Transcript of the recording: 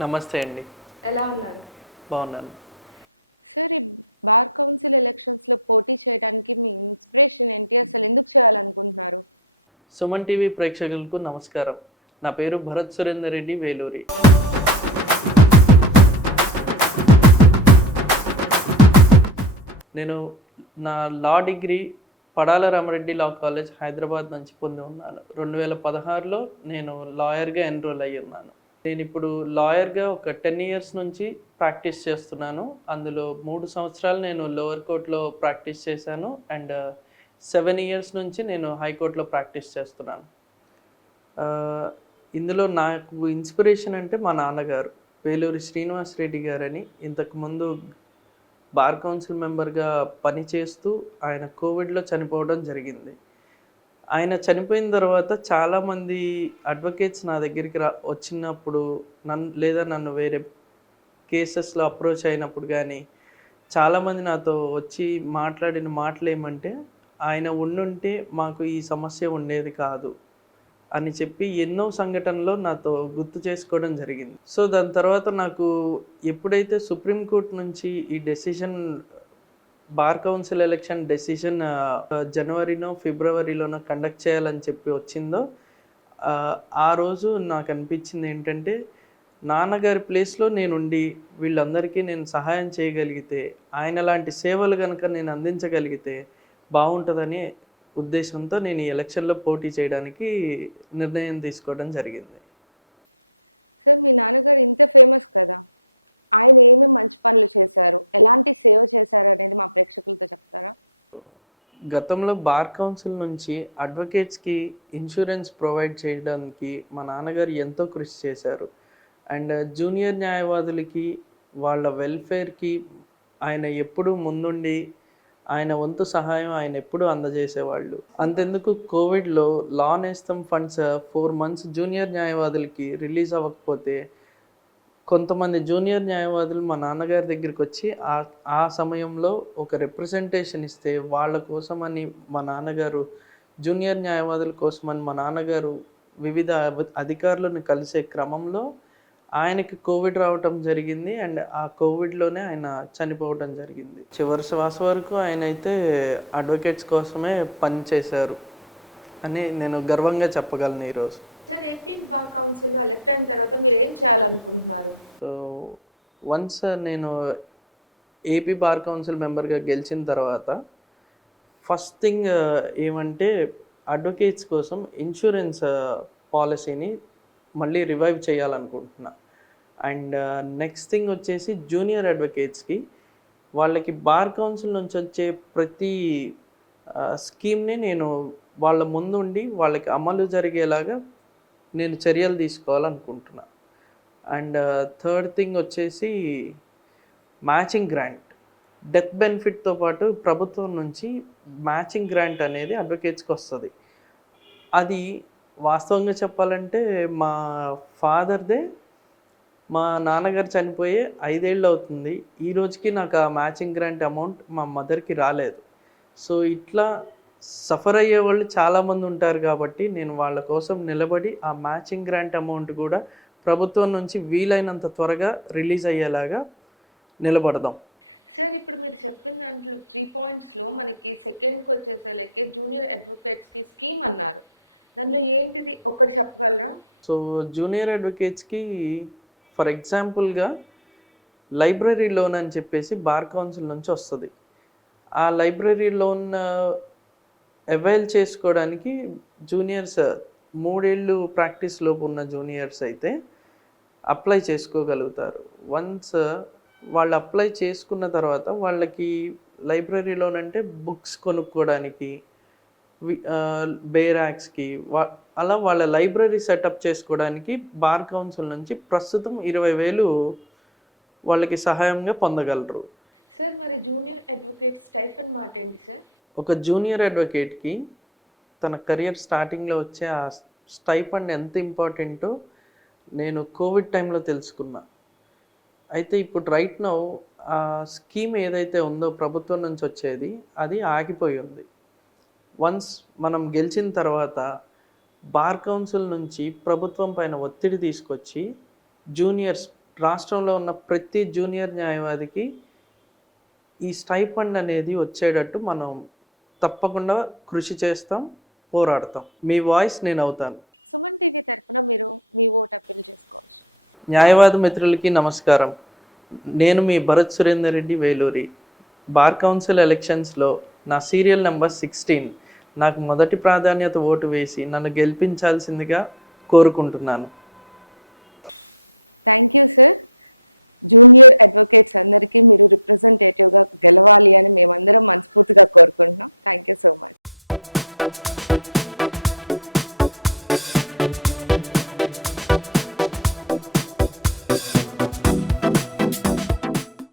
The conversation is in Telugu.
నమస్తే అండి. ఎలా ఉన్నారు? బాగున్నాను. సుమన్ టీవీ ప్రేక్షకులకు నమస్కారం. నా పేరు భరత్ సురేందర్ రెడ్డి వేలూరి. నేను నా law degree Padala Ramareddy law college Hyderabad నుంచి పొంది ఉన్నాను. రెండు వేల పదహారులో నేను లాయర్గా ఎన్రోల్ అయ్యి ఉన్నాను. నేను ఇప్పుడు లాయర్గా ఒక టెన్ ఇయర్స్ నుంచి ప్రాక్టీస్ చేస్తున్నాను. అందులో మూడు సంవత్సరాలు నేను లోవర్ కోర్టులో ప్రాక్టీస్ చేశాను. అండ్ సెవెన్ ఇయర్స్ నుంచి నేను హైకోర్టులో ప్రాక్టీస్ చేస్తున్నాను. ఇందులో నాకు ఇన్స్పిరేషన్ అంటే మా నాన్నగారు వేలూరి శ్రీనివాస్ రెడ్డి గారని ఇంతకుముందు బార్ కౌన్సిల్ మెంబర్గా పనిచేస్తూ ఆయన కోవిడ్లో చనిపోవడం జరిగింది. ఆయన చనిపోయిన తర్వాత చాలామంది అడ్వకేట్స్ నా దగ్గరికి రా వచ్చినప్పుడు నన్ను లేదా నన్ను వేరే కేసెస్లో అప్రోచ్ అయినప్పుడు కానీ చాలామంది నాతో వచ్చి మాట్లాడిన మాటలు ఏమంటే ఆయన ఉండుంటే మాకు ఈ సమస్య ఉండేది కాదు అని చెప్పి ఎన్నో సంఘటనలు నాతో గుర్తు చేసుకోవడం జరిగింది. సో దాని తర్వాత నాకు ఎప్పుడైతే సుప్రీంకోర్టు నుంచి ఈ decision bar council election decision జనవరినో ఫిబ్రవరిలోనో కండక్ట్ చేయాలని చెప్పి వచ్చిందో ఆ, రోజు నాకు అనిపించింది ఏంటంటే నాన్నగారి ప్లేస్లో నేనుండి వీళ్ళందరికీ నేను సహాయం చేయగలిగితే ఆయన లాంటి సేవలు కనుక నేను అందించగలిగితే బాగుంటుందని ఉద్దేశంతో నేను ఈ ఎలక్షన్లో పోటీ చేయడానికి నిర్ణయం తీసుకోవడం జరిగింది. గతంలో బార్ కౌన్సిల్ నుంచి అడ్వకేట్స్కి ఇన్సూరెన్స్ ప్రొవైడ్ చేయడానికి మా నాన్నగారు ఎంతో కృషి చేశారు. అండ్ జూనియర్ న్యాయవాదులకి వాళ్ళ వెల్ఫేర్కి ఆయన ఎప్పుడూ ముందుండి ఆయన వంతు సహాయం ఆయన ఎప్పుడూ అందజేసేవాళ్ళు. అంతెందుకు కోవిడ్లో law Nestham funds four months junior న్యాయవాదులకి release అవ్వకపోతే కొంతమంది జూనియర్ న్యాయవాదులు మా నాన్నగారి దగ్గరికి వచ్చి ఆ ఆ సమయంలో ఒక రిప్రజెంటేషన్ ఇస్తే వాళ్ళ కోసమని మా నాన్నగారు జూనియర్ న్యాయవాదుల కోసమని మా నాన్నగారు వివిధ అధికారులను కలిసే క్రమంలో ఆయనకి కోవిడ్ రావటం జరిగింది అండ్ ఆ కోవిడ్లోనే ఆయన చనిపోవటం జరిగింది. చివరి శ్వాస వరకు ఆయన అయితే అడ్వకేట్స్ కోసమే పనిచేశారు అని నేను గర్వంగా చెప్పగలను ఈరోజు. బార్ కౌన్సిల్లో ఎలక్ట్ అయిన తర్వాత మీరు ఏం చేయాలనుకుంటున్నారు సో వన్స్ నేను ఏపీ బార్ కౌన్సిల్ మెంబర్గా గెలిచిన తర్వాత ఫస్ట్ థింగ్ uh, ఏమంటే అడ్వకేట్స్ కోసం ఇన్సూరెన్స్ పాలసీని uh, మళ్ళీ రివైవ్ చేయాలనుకుంటున్నా. అండ్ నెక్స్ట్ థింగ్ వచ్చేసి జూనియర్ అడ్వకేట్స్కి వాళ్ళకి బార్ కౌన్సిల్ నుంచి వచ్చే ప్రతి uh, స్కీమ్ని నేను వాళ్ళ ముందుండి వాళ్ళకి అమలు జరిగేలాగా నేను చర్యలు తీసుకోవాలనుకుంటున్నా. అండ్ uh, థర్డ్ థింగ్ వచ్చేసి మ్యాచింగ్ గ్రాంట్ డెత్ బెనిఫిట్తో పాటు ప్రభుత్వం నుంచి మ్యాచింగ్ గ్రాంట్ అనేది అడ్వకేట్స్కి వస్తుంది. అది వాస్తవంగా చెప్పాలంటే మా ఫాదర్దే మా నాన్నగారు చనిపోయే ఐదేళ్ళు అవుతుంది. ఈ రోజుకి నాకు ఆ మ్యాచింగ్ గ్రాంట్ అమౌంట్ మా మదర్కి రాలేదు. సో ఇట్లా సఫర్ అయ్యే వాళ్ళు చాలామంది ఉంటారు కాబట్టి నేను వాళ్ళ కోసం నిలబడి ఆ మ్యాచింగ్ గ్రాంట్ అమౌంట్ కూడా ప్రభుత్వం నుంచి వీలైనంత త్వరగా రిలీజ్ అయ్యేలాగా నిలబడదాం. సో జూనియర్ అడ్వకేట్స్కి ఫర్ ఎగ్జాంపుల్గా లైబ్రరీ లోన్ అని చెప్పేసి బార్ కౌన్సిల్ నుంచి వస్తుంది. ఆ లైబ్రరీ లోన్ అవైల్ చేసుకోవడానికి జూనియర్స్ uh, మూడేళ్ళు ప్రాక్టీస్ లోపు ఉన్న జూనియర్స్ అయితే అప్లై చేసుకోగలుగుతారు. వన్స్ uh, వాళ్ళు అప్లై చేసుకున్న తర్వాత వాళ్ళకి లైబ్రరీలోనంటే బుక్స్ కొనుక్కోవడానికి బేరాక్స్కి uh, వా అలా వాళ్ళ లైబ్రరీ సెటప్ చేసుకోవడానికి బార్ కౌన్సిల్ నుంచి ప్రస్తుతం ఇరవై వేలు వాళ్ళకి సహాయంగా పొందగలరు. ఒక జూనియర్ అడ్వకేట్కి తన కెరియర్ స్టార్టింగ్లో వచ్చే ఆ స్టైఫండ్ ఎంత ఇంపార్టెంటో నేను కోవిడ్ టైంలో తెలుసుకున్నా. అయితే ఇప్పుడు రైట్ నౌ ఆ స్కీమ్ ఏదైతే ఉందో ప్రభుత్వం నుంచి వచ్చేది అది ఆగిపోయి ఉంది. వన్స్ మనం గెలిచిన తర్వాత బార్ కౌన్సిల్ నుంచి ప్రభుత్వం పైన ఒత్తిడి తీసుకొచ్చి జూనియర్స్ రాష్ట్రంలో ఉన్న ప్రతి జూనియర్ న్యాయవాదికి ఈ స్టైఫండ్ అనేది వచ్చేటట్టు మనం తప్పకుండా కృషి చేస్తాం పోరాడతాం. మీ వాయిస్ నేను అవుతాను న్యాయవాద మిత్రులకి నమస్కారం. నేను మీ భరత్ సురేందర్ రెడ్డి వేలూరి. బార్ కౌన్సిల్ ఎలక్షన్స్లో నా సీరియల్ నెంబర్ సిక్స్టీన్. నాకు మొదటి ప్రాధాన్యత ఓటు వేసి నన్ను గెలిపించాల్సిందిగా కోరుకుంటున్నాను.